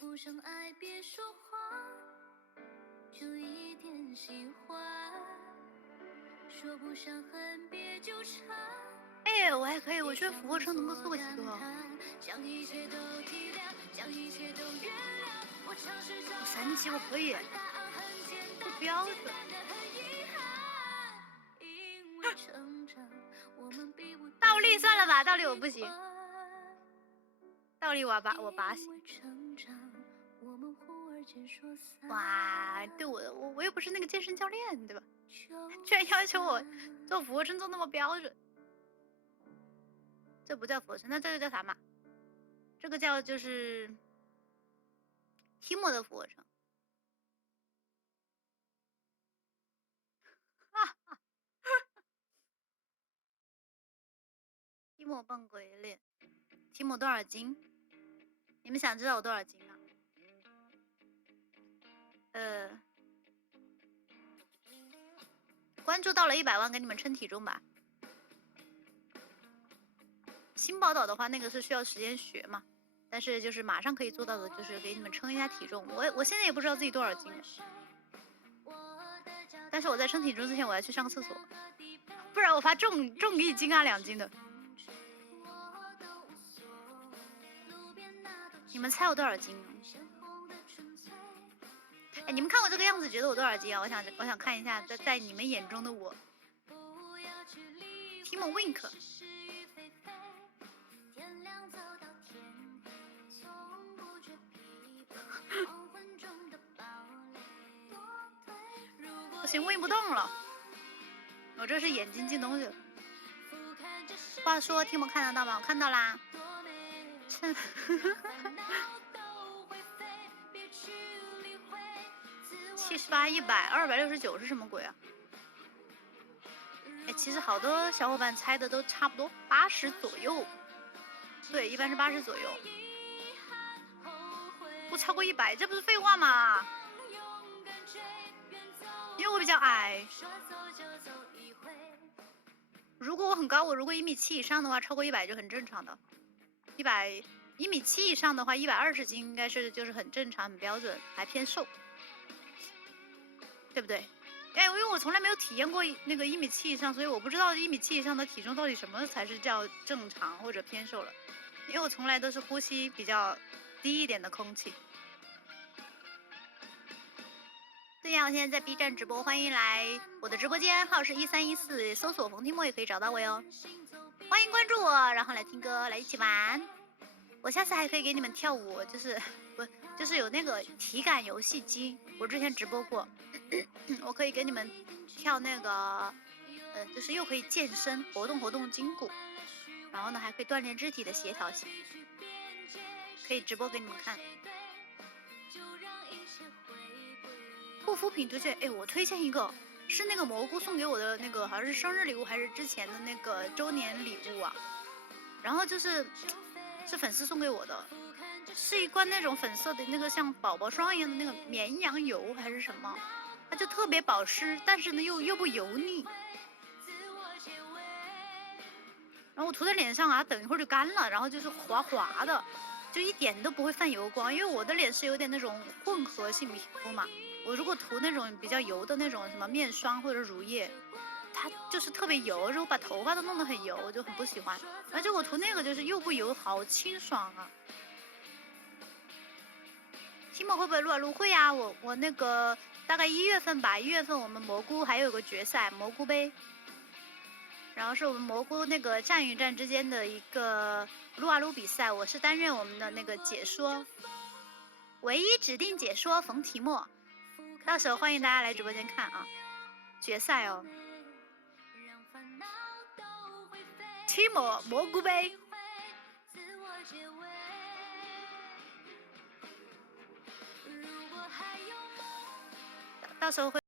不上爱别说谎，就一点喜欢，说不上恨别纠缠。哎，我还可以，我觉得俯卧撑能够做个几个。将一切都体谅，将一切都原谅。我尝试找3级我可以，答案很简单，不标准。简单的很遗憾。因为成长，我们逼不得倒立算了吧，倒立我不行。倒立我拔行。哇，对我又不是那个健身教练，对吧？居然要求我做俯卧撑做那么标准，这不叫俯卧撑，那这个叫啥嘛？这个叫就是Timo 的俯卧撑。Timo 扮鬼脸。Timo 多少斤？你们想知道我多少斤吗？关注到了100万，给你们称体重吧。新宝岛的话，那个是需要时间学嘛，但是就是马上可以做到的，就是给你们称一下体重。我现在也不知道自己多少斤，但是我在称体重之前，我要去上个厕所，不然我怕重1斤啊2斤的。你们猜我多少斤？哎，你们看我这个样子，觉得我多少斤啊？我想看一下，在你们眼中的我。Timo Wink。不行，Win 不动了，我这是眼睛进东西了。话说，Timo看得到吗？我看到啦。78、100、269是什么鬼啊？哎，其实好多小伙伴猜的都差不多，80左右。对，一般是80左右，不超过100，这不是废话吗？因为我比较矮。如果我很高，我如果1.7米以上的话，超过100就很正常的。1.7米以上的话，120斤应该是就是很正常、很标准，还偏瘦，对不对？哎，因为我从来没有体验过那个1.7米以上，所以我不知道1.7米以上的体重到底什么才是叫正常或者偏瘦了。因为我从来都是呼吸比较低一点的空气。对呀，我现在在 B 站直播，欢迎来我的直播间，号是1314，搜索冯提莫也可以找到我哟。欢迎关注我，然后来听歌，来一起玩。我下次还可以给你们跳舞，就是有那个体感游戏机，我之前直播过，我可以给你们跳那个，就是又可以健身，活动筋骨，然后呢还可以锻炼肢体的协调性，可以直播给你们看。护肤品推荐，哎，我推荐一个，是那个蘑菇送给我的那个，好像是生日礼物还是之前的那个周年礼物啊。然后是粉丝送给我的，是一罐那种粉色的那个像宝宝霜一样的那个绵羊油还是什么，它就特别保湿，但是呢又不油腻。然后我涂在脸上啊，等一会儿就干了，然后就是滑滑的，就一点都不会泛油光，因为我的脸是有点那种混合性皮肤嘛。我如果涂那种比较油的那种什么面霜或者乳液，它就是特别油，然后把头发都弄得很油，我就很不喜欢。而且我涂那个就是又不油，好清爽啊。期末会不会撸啊撸？会啊，我那个大概1月份吧，1月份我们蘑菇还有个决赛蘑菇杯，然后是我们蘑菇那个站与站之间的一个撸啊撸比赛，我是担任我们的那个解说，唯一指定解说冯提莫。到时候欢迎大家来直播间看啊，决赛哦。Timo 蘑菇杯，到时候会。